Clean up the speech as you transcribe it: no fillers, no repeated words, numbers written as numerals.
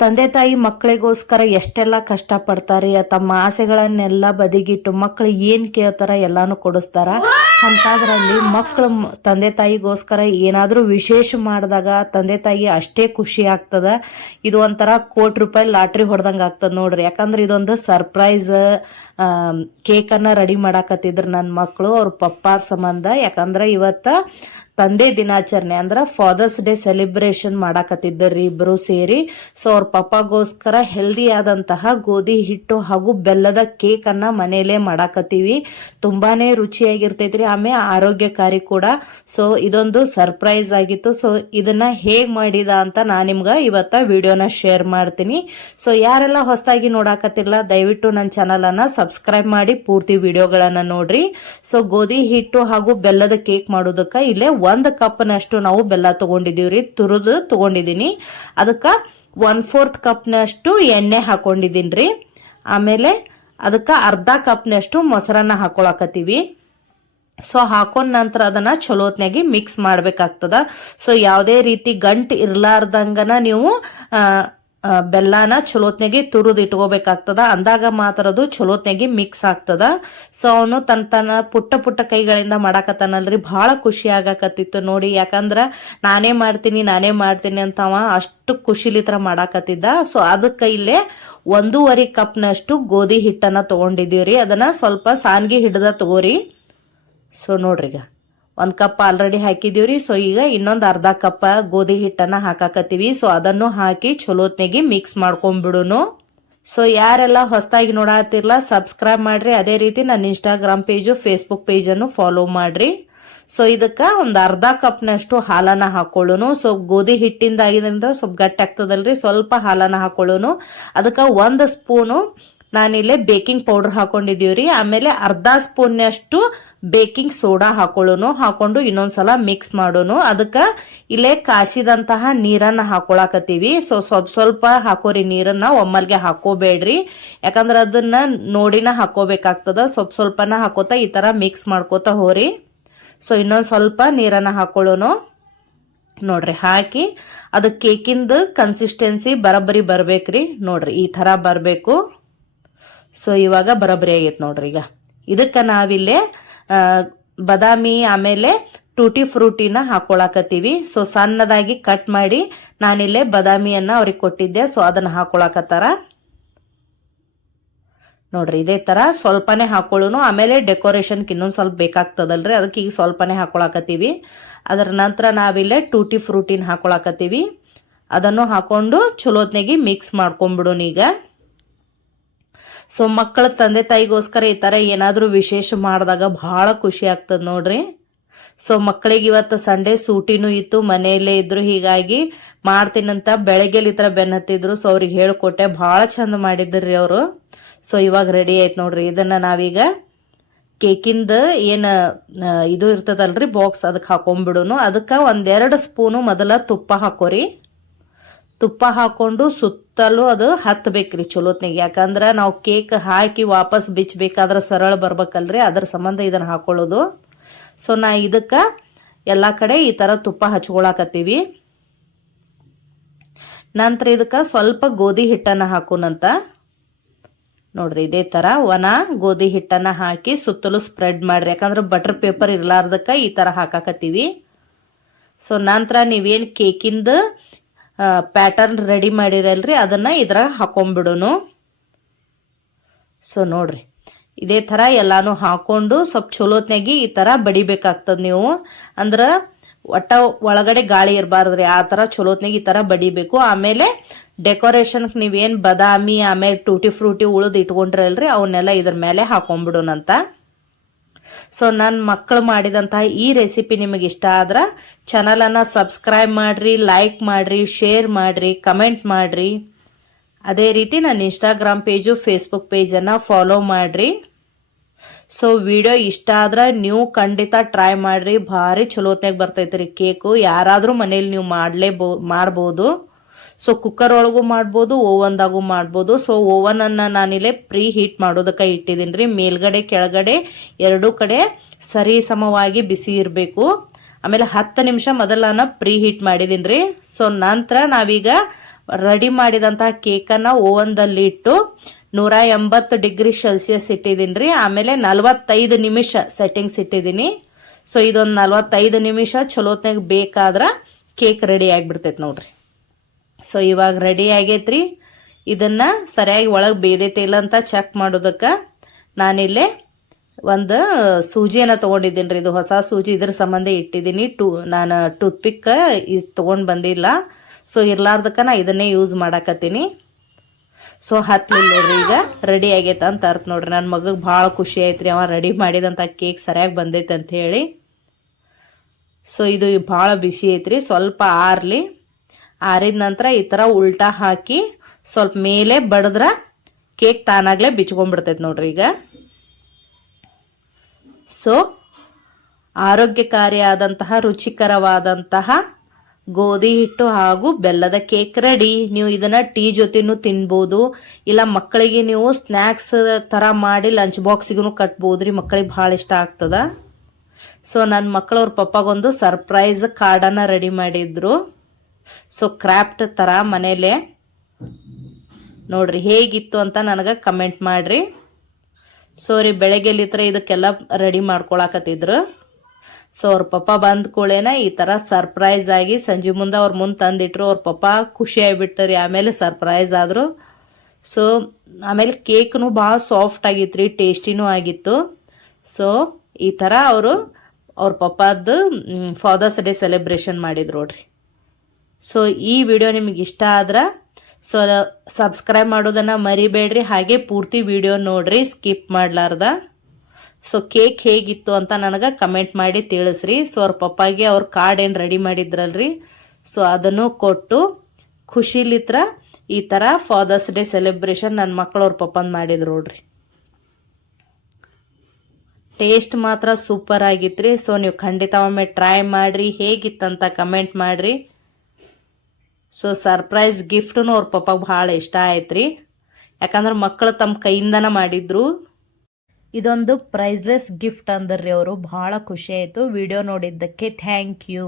ತಂದೆ ತಾಯಿ ಮಕ್ಕಳಿಗೋಸ್ಕರ ಎಷ್ಟೆಲ್ಲ ಕಷ್ಟಪಡ್ತಾರೆ, ತಮ್ಮ ಆಸೆಗಳನ್ನೆಲ್ಲ ಬದಿಗಿಟ್ಟು ಮಕ್ಕಳು ಏನು ಕೇಳ್ತಾರ ಎಲ್ಲಾನು ಕೊಡಿಸ್ತಾರ. ಅಂಥದ್ರಲ್ಲಿ ಮಕ್ಕಳು ತಂದೆ ತಾಯಿಗೋಸ್ಕರ ಏನಾದರೂ ವಿಶೇಷ ಮಾಡಿದಾಗ ತಂದೆ ತಾಯಿ ಅಷ್ಟೇ ಖುಷಿ ಆಗ್ತದ. ಇದು ಒಂಥರ ₹1,00,00,000 ಲಾಟ್ರಿ ಹೊಡೆದಂಗೆ ಆಗ್ತದೆ ನೋಡ್ರಿ. ಯಾಕಂದ್ರೆ ಇದೊಂದು ಸರ್ಪ್ರೈಸ್ ಕೇಕನ್ನು ರೆಡಿ ಮಾಡಾಕತ್ತಿದ್ರು ನನ್ನ ಮಕ್ಕಳು ಅವ್ರ ಪಪ್ಪಾರ ಸಂಬಂಧ. ಯಾಕಂದ್ರೆ ಇವತ್ತು ತಂದೆ ದಿನಾಚರಣೆ ಅಂದ್ರೆ ಫಾದರ್ಸ್ ಡೇ ಸೆಲೆಬ್ರೇಷನ್ ಮಾಡಾಕತ್ತಿದ್ದರಿ ಇಬ್ಬರು ಸೇರಿ. ಸೊ ಅವ್ರ ಪಪ್ಪಾಗೋಸ್ಕರ ಹೆಲ್ದಿ ಆದಂತಹ ಗೋಧಿ ಹಿಟ್ಟು ಹಾಗೂ ಬೆಲ್ಲದ ಕೇಕ್ ಅನ್ನ ಮನೆಯಲ್ಲೇ ಮಾಡಾಕತ್ತೀವಿ. ತುಂಬಾನೇ ರುಚಿಯಾಗಿರ್ತೈತ್ರಿ, ಆಮೇಲೆ ಆರೋಗ್ಯಕಾರಿ ಕೂಡ. ಸೊ ಇದೊಂದು ಸರ್ಪ್ರೈಸ್ ಆಗಿತ್ತು. ಸೊ ಇದನ್ನ ಹೇಗ್ ಮಾಡಿದ ಅಂತ ನಾನು ನಿಮ್ಗೆ ಇವತ್ತ ವಿಡಿಯೋನ ಶೇರ್ ಮಾಡ್ತೀನಿ. ಸೊ ಯಾರೆಲ್ಲ ಹೊಸದಾಗಿ ನೋಡಾಕತ್ತಿಲ್ಲ ದಯವಿಟ್ಟು ನನ್ನ ಚಾನಲ್ ಅನ್ನ ಸಬ್ಸ್ಕ್ರೈಬ್ ಮಾಡಿ ಪೂರ್ತಿ ವಿಡಿಯೋಗಳನ್ನ ನೋಡ್ರಿ. ಸೊ ಗೋಧಿ ಹಿಟ್ಟು ಹಾಗೂ ಬೆಲ್ಲದ ಕೇಕ್ ಮಾಡೋದಕ್ಕ ಇಲ್ಲೇ 1 ಕಪ್ನಷ್ಟು ನಾವು ಬೆಲ್ಲ ತಗೊಂಡಿದೀವ್ರಿ, ತುರಿದು ತಗೊಂಡಿದ್ದೀನಿ. ಅದಕ್ಕೆ 1/4 ಕಪ್ನಷ್ಟು ಎಣ್ಣೆ ಹಾಕೊಂಡಿದ್ದೀನಿ. ಆಮೇಲೆ ಅದಕ್ಕೆ ಅರ್ಧ ಕಪ್ನಷ್ಟು ಮೊಸರನ್ನ ಹಾಕೊಳಕತ್ತೀವಿ. ಸೊ ಹಾಕೊಂಡ ನಂತರ ಅದನ್ನ ಚಲೋತ್ನಾಗಿ ಮಿಕ್ಸ್ ಮಾಡ್ಬೇಕಾಗ್ತದ. ಸೊ ಯಾವುದೇ ರೀತಿ ಗಂಟು ಇರ್ಲಾರ್ದಂಗನ ನೀವು ಬೆಲ್ಲನ ಚಲೋತ್ನಾಗಿ ತುರಿದು ಇಟ್ಕೋಬೇಕಾಗ್ತದ. ಅಂದಾಗ ಮಾತ್ರ ಅದು ಚಲೋತ್ನಾಗಿ ಮಿಕ್ಸ್ ಆಗ್ತದ. ಸೊ ಅವನು ತನ್ನ ಪುಟ್ಟ ಕೈಗಳಿಂದ ಮಾಡಾಕತ್ತಾನಲ್ರಿ, ಬಹಳ ಖುಷಿ ಆಗಾಕತ್ತಿತ್ತು ನೋಡಿ. ಯಾಕಂದ್ರ ನಾನೇ ಮಾಡ್ತೀನಿ ಅಂತ ಅವ ಅಷ್ಟು ಖುಷಿಲಿತ್ರ ಮಾಡಾಕತ್ತಿದ್ದ. ಸೊ ಅದಕ್ಕೆ ಇಲ್ಲೇ 1.5 ಕಪ್ನಷ್ಟು ಗೋಧಿ ಹಿಟ್ಟನ್ನ ತಗೊಂಡಿದೀವ್ರಿ. ಅದನ್ನ ಸ್ವಲ್ಪ ಸಾನ್ಗಿ ಹಿಡ್ದ ತಗೋರಿ. ಸೊ ನೋಡ್ರಿ, ಈಗ 1 ಕಪ್ ಆಲ್ರೆಡಿ ಹಾಕಿದೀವ್ರಿ. ಸೊ ಈಗ ಇನ್ನೊಂದು ಅರ್ಧ ಕಪ್ ಗೋಧಿ ಹಿಟ್ಟನ್ನ ಹಾಕಾಕತ್ತೀವಿ. ಸೊ ಅದನ್ನು ಹಾಕಿ ಚಲೋತ್ನಾಗಿ ಮಿಕ್ಸ್ ಮಾಡ್ಕೊಂಡ್ಬಿಡುನು. ಸೊ ಯಾರೆಲ್ಲ ಹೊಸದಾಗಿ ನೋಡಾತಿರ್ಲ ಸಬ್ಸ್ಕ್ರೈಬ್ ಮಾಡ್ರಿ. ಅದೇ ರೀತಿ ನನ್ನ ಇನ್ಸ್ಟಾಗ್ರಾಮ್ ಪೇಜು ಫೇಸ್ಬುಕ್ ಪೇಜನ್ನು ಫಾಲೋ ಮಾಡ್ರಿ. ಸೊ ಇದಕ್ಕೆ ಒಂದು ಅರ್ಧ ಕಪ್ನಷ್ಟು ಹಾಲನ್ನ ಹಾಕೊಳ್ಳೋನು. ಸೊ ಗೋಧಿ ಹಿಟ್ಟಿಂದ ಆಗಿದ್ರಿಂದ ಸ್ವಲ್ಪ ಗಟ್ಟಿ ಆಗ್ತದಲ್ರಿ, ಸ್ವಲ್ಪ ಹಾಲನ್ನ ಹಾಕೊಳ್ಳೋನು. ಅದಕ್ಕೆ 1 ಸ್ಪೂನು ನಾನಿಲ್ಲೇ ಬೇಕಿಂಗ್ ಪೌಡರ್ ಹಾಕೊಂಡಿದೀವ್ರಿ. ಆಮೇಲೆ ಅರ್ಧ ಸ್ಪೂನ್ನಷ್ಟು ಬೇಕಿಂಗ್ ಸೋಡಾ ಹಾಕೊಂಡು ಇನ್ನೊಂದ್ಸಲ ಮಿಕ್ಸ್ ಮಾಡೋನು. ಅದಕ್ಕೆ ಇಲ್ಲೇ ಕಾಸಿದಂತಹ ನೀರನ್ನ ಹಾಕೊಳಕತ್ತೀವಿ. ಸೊ ಸ್ವಲ್ಪ ಹಾಕೋರಿ ನೀರನ್ನ, ಒಮ್ಮಲ್ಗೆ ಹಾಕೋಬೇಡ್ರಿ. ಯಾಕಂದ್ರೆ ಅದನ್ನ ನೋಡಿನ ಹಾಕೋಬೇಕಾಗ್ತದ. ಸ್ವಲ್ಪನ ಹಾಕೋತಾ ಈ ತರ ಮಿಕ್ಸ್ ಮಾಡ್ಕೋತಾ ಹೋರಿ. ಸೊ ಇನ್ನೊಂದ್ ಸ್ವಲ್ಪ ನೀರನ್ನ ಹಾಕೊಳ್ಳೋನು. ನೋಡ್ರಿ, ಹಾಕಿ ಅದು ಕೇಕಿಂದ ಕನ್ಸಿಸ್ಟೆನ್ಸಿ ಬರಬರಿ ಬರ್ಬೇಕ್ರಿ. ನೋಡ್ರಿ ಈ ತರ ಬರ್ಬೇಕು. ಸೊ ಇವಾಗ ಬರಬರಿ ಆಗೈತೆ ನೋಡ್ರಿ. ಈಗ ಇದಕ್ಕೆ ನಾವಿಲ್ಲೇ ಬಾದಾಮಿ ಆಮೇಲೆ ಟೂಟಿ ಫ್ರೂಟಿನ ಹಾಕೊಳಕತ್ತೀವಿ. ಸೊ ಸಣ್ಣದಾಗಿ ಕಟ್ ಮಾಡಿ ನಾನಿಲ್ಲೇ ಬಾದಾಮಿಯನ್ನ ಅವ್ರಿಗೆ ಕೊಟ್ಟಿದ್ದೆ. ಸೊ ಅದನ್ನ ಹಾಕೊಳಕತ್ತಾರ ನೋಡ್ರಿ. ಇದೇ ತರ ಸ್ವಲ್ಪನೇ ಹಾಕೊಳ್ಳೋನು. ಆಮೇಲೆ ಡೆಕೋರೇಷನ್ಗೆ ಇನ್ನೊಂದು ಸ್ವಲ್ಪ ಬೇಕಾಗ್ತದಲ್ರಿ, ಅದಕ್ಕೆ ಈಗ ಸ್ವಲ್ಪನೇ ಹಾಕೊಳಕತ್ತೀವಿ. ಅದರ ನಂತರ ನಾವಿಲ್ಲೇ ಟೂಟಿ ಫ್ರೂಟಿನ ಹಾಕೊಳಕತ್ತೀವಿ. ಅದನ್ನು ಹಾಕೊಂಡು ಚಲೋತ್ನಾಗಿ ಮಿಕ್ಸ್ ಮಾಡ್ಕೊಂಡ್ಬಿಡೋಣ ಈಗ. ಸೊ ಮಕ್ಕಳ ತಂದೆ ತಾಯಿಗೋಸ್ಕರ ಈ ತರ ಏನಾದ್ರೂ ವಿಶೇಷ ಮಾಡಿದಾಗ ಬಹಳ ಖುಷಿ ಆಗ್ತದ ನೋಡ್ರಿ. ಸೊ ಮಕ್ಕಳಿಗೆ ಇವತ್ತು ಸಂಡೇ ಸೂಟಿನೂ ಇತ್ತು, ಮನೆಯಲ್ಲೇ ಇದ್ರು. ಹೀಗಾಗಿ ಮಾಡ್ತೀನಂತ ಬೆಳಗ್ಗೆ ಈ ತರ ಬೆನ್ನತ್ತಿದ್ರು. ಸೊ ಅವ್ರಿಗೆ ಹೇಳ್ಕೊಟ್ಟೆ, ಬಹಳ ಚಂದ ಮಾಡಿದ್ರಿ ಅವರು. ಸೊ ಇವಾಗ ರೆಡಿ ಆಯ್ತು ನೋಡ್ರಿ. ಇದನ್ನ ನಾವೀಗ ಕೇಕಿಂದ ಏನ ಇದು ಇರ್ತದಲ್ರಿ ಬಾಕ್ಸ್, ಅದಕ್ಕೆ ಹಾಕೊಂಡ್ಬಿಡೋನು. ಅದಕ್ಕೆ 1-2 ಸ್ಪೂನು ಮೊದಲ ತುಪ್ಪ ಹಾಕೋರಿ. ತುಪ್ಪ ಹಾಕೊಂಡು ಸುತ್ತಲೂ ಅದು ಹತ್ತಬೇಕ್ರಿ ಚಲೋತ್ನಾಗ. ಯಾಕಂದ್ರೆ ನಾವು ಕೇಕ್ ಹಾಕಿ ವಾಪಸ್ ಬಿಚ್ಚಬೇಕಾದ್ರೆ ಸರಳ ಬರ್ಬೇಕಲ್ರಿ, ಅದ್ರ ಸಂಬಂಧ ಇದನ್ನ ಹಾಕೊಳ್ಳೋದು. ಸೊ ನಾ ಇದಕ್ಕೆ ಎಲ್ಲ ಕಡೆ ಈ ತರ ತುಪ್ಪ ಹಚ್ಕೊಳಕತ್ತೀವಿ. ನಂತರ ಇದಕ್ಕೆ ಸ್ವಲ್ಪ ಗೋಧಿ ಹಿಟ್ಟನ್ನ ಹಾಕೋಣಂತ. ನೋಡ್ರಿ ಇದೇ ತರ ಒಣ ಗೋಧಿ ಹಿಟ್ಟನ್ನ ಹಾಕಿ ಸುತ್ತಲೂ ಸ್ಪ್ರೆಡ್ ಮಾಡ್ರಿ. ಯಾಕಂದ್ರೆ ಬಟರ್ ಪೇಪರ್ ಇರ್ಲಾರ್ದಕ್ಕ ಈ ತರ ಹಾಕಾಕತ್ತೀವಿ. ಸೊ ನಂತರ ನೀವೇನ್ ಕೇಕಿಂದ ಪ್ಯಾಟರ್ನ್ ರೆಡಿ ಮಾಡಿರಲ್ರಿ, ಅದನ್ನ ಇದ್ರಾಗ ಹಾಕೊಂಡ್ಬಿಡೋನು. ಸೊ ನೋಡ್ರಿ ಇದೇ ತರ ಎಲ್ಲಾನು ಹಾಕೊಂಡು ಸ್ವಲ್ಪ ಚಲೋತ್ನಾಗಿ ಈ ತರ ಬಡಿಬೇಕಾಗ್ತದ ನೀವು. ಅಂದ್ರ ಒಟ್ಟ ಒಳಗಡೆ ಗಾಳಿ ಇರಬಾರ್ದ್ರಿ, ಆ ತರ ಚಲೋತ್ನಾಗಿ ಈ ತರ ಬಡಿಬೇಕು. ಆಮೇಲೆ ಡೆಕೋರೇಷನ್ ನೀವೇನ್ ಬಾದಾಮಿ ಆಮೇಲೆ ಟೂಟಿ ಫ್ರೂಟಿ ಉಳಿದು ಇಟ್ಕೊಂಡ್ರಲ್ರಿ, ಅವನ್ನೆಲ್ಲ ಇದ್ರ ಮೇಲೆ ಹಾಕೊಂಡ್ಬಿಡೋಣಂತ. ಸೊ ನನ್ನ ಮಕ್ಕಳು ಮಾಡಿದಂತಹ ಈ ರೆಸಿಪಿ ನಿಮಗೆ ಇಷ್ಟ ಆದ್ರೆ ಚಾನಲನ್ನು ಸಬ್ಸ್ಕ್ರೈಬ್ ಮಾಡ್ರಿ, ಲೈಕ್ ಮಾಡ್ರಿ, ಶೇರ್ ಮಾಡ್ರಿ, ಕಮೆಂಟ್ ಮಾಡ್ರಿ. ಅದೇ ರೀತಿ ನನ್ನ ಇನ್ಸ್ಟಾಗ್ರಾಮ್ ಪೇಜು ಫೇಸ್ಬುಕ್ ಪೇಜನ್ನು ಫಾಲೋ ಮಾಡ್ರಿ. ಸೊ ವಿಡಿಯೋ ಇಷ್ಟ ಆದ್ರೆ ನೀವು ಖಂಡಿತ ಟ್ರೈ ಮಾಡ್ರಿ, ಭಾರಿ ಚಲೋತ್ನಾಗ ಬರ್ತೈತ್ರಿ ಕೇಕು. ಯಾರಾದರೂ ಮನೇಲಿ ನೀವು ಮಾಡ್ಬೋದು. ಸೊ ಕುಕ್ಕರ್ ಒಳಗೂ ಮಾಡ್ಬೋದು, ಓವನ್ದಾಗೂ ಮಾಡ್ಬೋದು. ಸೊ ಓವನ್ ಅನ್ನ ನಾನಿಲ್ಲೇ ಪ್ರೀ ಹೀಟ್ ಮಾಡೋದಕ್ಕೆ ಇಟ್ಟಿದ್ದೀನಿ. ಮೇಲ್ಗಡೆ ಕೆಳಗಡೆ ಎರಡೂ ಕಡೆ ಸರಿ ಸಮವಾಗಿ ಬಿಸಿ ಇರಬೇಕು. ಆಮೇಲೆ 10 ನಿಮಿಷ ಮೊದಲ ಪ್ರೀ ಹೀಟ್ ಮಾಡಿದೀನಿ. ಸೊ ನಂತರ ನಾವೀಗ ರೆಡಿ ಮಾಡಿದಂತಹ ಕೇಕನ್ನು ಓವನ್ದಲ್ಲಿ ಇಟ್ಟು 180 ಡಿಗ್ರಿ ಸೆಲ್ಸಿಯಸ್ ಇಟ್ಟಿದ್ದೀನಿ ರೀ. ಆಮೇಲೆ 45 ನಿಮಿಷ ಸೆಟ್ಟಿಂಗ್ಸ್ ಇಟ್ಟಿದ್ದೀನಿ. ಸೊ ಇದೊಂದು 45 ನಿಮಿಷ ಚಲೋತ್ನಾಗ ಬೇಕಾದ್ರೆ ಕೇಕ್ ರೆಡಿ ಆಗಿಬಿಡ್ತೈತೆ ನೋಡ್ರಿ. ಸೊ ಇವಾಗ ರೆಡಿ ಆಗೈತ್ರಿ. ಇದನ್ನು ಸರಿಯಾಗಿ ಒಳಗೆ ಬೇದೈತೆ ಇಲ್ಲ ಅಂತ ಚೆಕ್ ಮಾಡೋದಕ್ಕೆ ನಾನಿಲ್ಲೇ ಒಂದು ಸೂಜಿಯನ್ನು ತೊಗೊಂಡಿದ್ದೀನಿ ರೀ. ಇದು ಹೊಸ ಸೂಜಿ, ಇದ್ರ ಸಂಬಂಧ ಇಟ್ಟಿದ್ದೀನಿ. ನಾನು ಟೂತ್ಪಿಕ್ ಇದು ತೊಗೊಂಡು ಬಂದಿಲ್ಲ. ಸೊ ಇರ್ಲಾರ್ದಕ್ಕೆ ನಾ ಇದನ್ನೇ ಯೂಸ್ ಮಾಡಾಕತ್ತೀನಿ. ಸೊ ಹತ್ತಲಿಲ್ಲ ನೋಡ್ರಿ, ಈಗ ರೆಡಿ ಆಗೈತೆ ಅಂತ ಅರ್ಥ ನೋಡ್ರಿ. ನನ್ನ ಮಗಗೆ ಭಾಳ ಖುಷಿ ಆಯ್ತು ರೀ, ಅವ ರೆಡಿ ಮಾಡಿದಂಥ ಕೇಕ್ ಸರಿಯಾಗಿ ಬಂದೈತೆ ಅಂತ ಹೇಳಿ. ಸೊ ಇದು ಭಾಳ ಬಿಸಿ ಐತ್ರಿ, ಸ್ವಲ್ಪ ಆರಲಿ. ಆರಿದ ನಂತರ ಈ ಥರ ಉಲ್ಟಾ ಹಾಕಿ ಸ್ವಲ್ಪ ಮೇಲೆ ಬಡಿದ್ರೆ ಕೇಕ್ ತಾನಾಗಲೇ ಬಿಚ್ಕೊಂಡ್ಬಿಡ್ತೈತೆ ನೋಡ್ರಿ ಈಗ. ಸೊ ಆರೋಗ್ಯಕಾರಿಯಾದಂತಹ ರುಚಿಕರವಾದಂತಹ ಗೋಧಿ ಹಿಟ್ಟು ಹಾಗೂ ಬೆಲ್ಲದ ಕೇಕ್ ರೆಡಿ. ನೀವು ಇದನ್ನು ಟೀ ಜೊತೆನೂ ತಿನ್ಬೋದು, ಇಲ್ಲ ಮಕ್ಕಳಿಗೆ ನೀವು ಸ್ನ್ಯಾಕ್ಸ್ ಥರ ಮಾಡಿ ಲಂಚ್ ಬಾಕ್ಸಿಗೂ ಕಟ್ಬೋದು ರೀ. ಮಕ್ಕಳಿಗೆ ಭಾಳ ಇಷ್ಟ ಆಗ್ತದ. ಸೊ ನನ್ನ ಮಕ್ಕಳವ್ರ ಪಪ್ಪಾಗೊಂದು ಸರ್ಪ್ರೈಸ್ ಕಾರ್ಡನ್ನು ರೆಡಿ ಮಾಡಿದ್ರು. ಸೊ ಕ್ರಾಫ್ಟ್ ಥರ ಮನೇಲೆ ನೋಡ್ರಿ ಹೇಗಿತ್ತು ಅಂತ ನನಗೆ ಕಮೆಂಟ್ ಮಾಡಿರಿ. ಸೊ ರೀ ಬೆಳಗ್ಗೆಲಿತ್ರ ಇದಕ್ಕೆಲ್ಲ ರೆಡಿ ಮಾಡ್ಕೊಳಕತ್ತಿದ್ರು. ಸೊ ಅವ್ರ ಪಪ್ಪ ಬಂದ ಕೂಡೇನ ಈ ಥರ ಸರ್ಪ್ರೈಸ್ ಆಗಿ ಸಂಜೆ ಮುಂದೆ ಅವ್ರ ಮುಂದೆ ತಂದಿಟ್ರು. ಅವ್ರ ಪಪ್ಪ ಖುಷಿ ಆಗಿಬಿಟ್ರಿ. ಆಮೇಲೆ ಸರ್ಪ್ರೈಸ್ ಆದರು. ಸೊ ಆಮೇಲೆ ಕೇಕ್ನು ಭಾಳ ಸಾಫ್ಟ್ ಆಗಿತ್ತು ರೀ, ಟೇಸ್ಟಿನೂ ಆಗಿತ್ತು. ಸೊ ಈ ಥರ ಅವರು ಅವ್ರ ಪಪ್ಪದ್ದು ಫಾದರ್ಸ್ ಡೇ ಸೆಲೆಬ್ರೇಷನ್ ಮಾಡಿದ್ರು ನೋಡ್ರಿ. ಸೊ ಈ ವಿಡಿಯೋ ನಿಮಗೆ ಇಷ್ಟ ಆದ್ರೆ ಸೊ ಸಬ್ಸ್ಕ್ರೈಬ್ ಮಾಡೋದನ್ನು ಮರಿಬೇಡ್ರಿ. ಹಾಗೆ ಪೂರ್ತಿ ವಿಡಿಯೋ ನೋಡ್ರಿ, ಸ್ಕಿಪ್ ಮಾಡಲಾರ್ದ. ಸೊ ಕೇಕ್ ಹೇಗಿತ್ತು ಅಂತ ನನಗೆ ಕಮೆಂಟ್ ಮಾಡಿ ತಿಳಿಸ್ರಿ. ಸೊ ಅವ್ರ ಪಪ್ಪಾಗೆ ಅವ್ರ ಕಾರ್ಡ್ ಏನು ರೆಡಿ ಮಾಡಿದ್ರಲ್ರಿ, ಸೊ ಅದನ್ನು ಕೊಟ್ಟು ಖುಷಿಲಿತ್ರ ಈ ಥರ ಫಾದರ್ಸ್ ಡೇ ಸೆಲೆಬ್ರೇಷನ್ ನನ್ನ ಮಕ್ಕಳು ಅವ್ರ ಪಪ್ಪಂದು ಮಾಡಿದ್ರು ನೋಡ್ರಿ. ಟೇಸ್ಟ್ ಮಾತ್ರ ಸೂಪರ್ ಆಗಿತ್ತು ರೀ. ಸೊ ನೀವು ಖಂಡಿತ ಒಮ್ಮೆ ಟ್ರೈ ಮಾಡಿರಿ, ಹೇಗಿತ್ತಂತ ಕಮೆಂಟ್ ಮಾಡಿರಿ. ಸೊ ಸರ್ಪ್ರೈಸ್ ಗಿಫ್ಟೂ ಅವ್ರ ಪಪ್ಪಗೆ ಭಾಳ ಇಷ್ಟ ಆಯ್ತು ರೀ, ಯಾಕಂದ್ರೆ ಮಕ್ಕಳು ತಮ್ಮ ಕೈಯಿಂದನೇ ಮಾಡಿದ್ರು. ಇದೊಂದು ಪ್ರೈಸ್ಲೆಸ್ ಗಿಫ್ಟ್ ಅಂದ್ರಿ ಅವರು. ಭಾಳ ಖುಷಿ ಆಯಿತು. ವಿಡಿಯೋ ನೋಡಿದ್ದಕ್ಕೆ ಥ್ಯಾಂಕ್ ಯು.